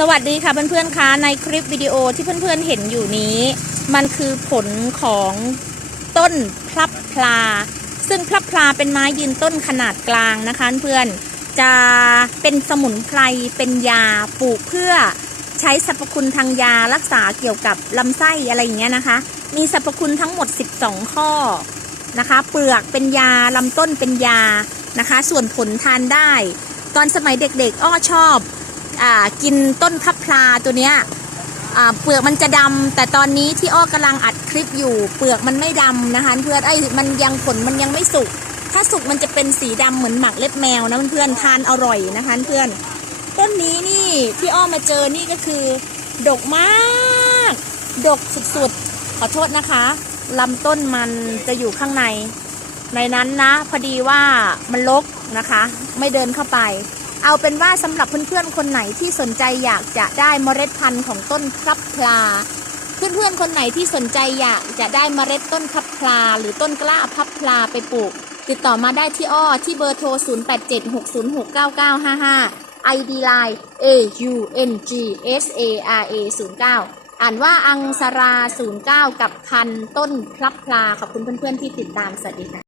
สวัสดีค่ะเพื่อนๆคะในคลิปวิดีโอที่เพื่อนๆเห็นอยู่นี้ มันคือผลของต้นพลับพลา ซึ่งพลับพลาเป็นไม้ยืนต้นขนาดกลางนะคะเพื่อนจะเป็นสมุนไพรเป็นยาปลูกเพื่อใช้สรรพคุณทางยารักษาเกี่ยวกับลำไส้อะไรอย่างเงี้ยนะคะ มีสรรพคุณทั้งหมด 12 ข้อนะคะ เปลือกเป็นยาลำต้นเป็นยานะคะ ส่วนผลทานได้ ตอนสมัยเด็กๆ อ้อชอบ กินต้นพับพลาตัวเนี้ยเปลือกมันจะดำแต่ตอนนี้ที่อ้อกำลังอัดคลิปอยู่ เปลือกมันไม่ดำนะคะเพื่อนไอ้มันยังผลมันยังไม่สุก ถ้าสุกมันจะเป็นสีดำเหมือนหมักเล็บแมวนะเพื่อนทานอร่อยนะคะเพื่อนต้นนี้นี่ที่อ้อมาเจอนี่ก็คือ ดกมากดกสุดๆ ขอโทษนะคะลำต้นมันจะอยู่ข้างใน ในนั้นนะ พอดีว่ามันลกนะคะ ไม่เดินเข้าไป เอาเป็นว่าสำหรับเพื่อนๆคนไหนที่สนใจอยากจะได้เมล็ดพันธุ์ของต้นพลับพลา เพื่อนๆคนไหนที่สนใจอยากจะได้เมล็ดต้นพลับพลา หรือต้นกล้าพลับพลาไปปลูก ติดต่อมาได้ที่อ้อที่เบอร์โทร 0876069955 ID Line A U N G S A R A 09อ่านว่าอังสรา 09 กับพันต้นพลับพลา ขอบคุณเพื่อนๆที่ติดตาม สวัสดีค่ะ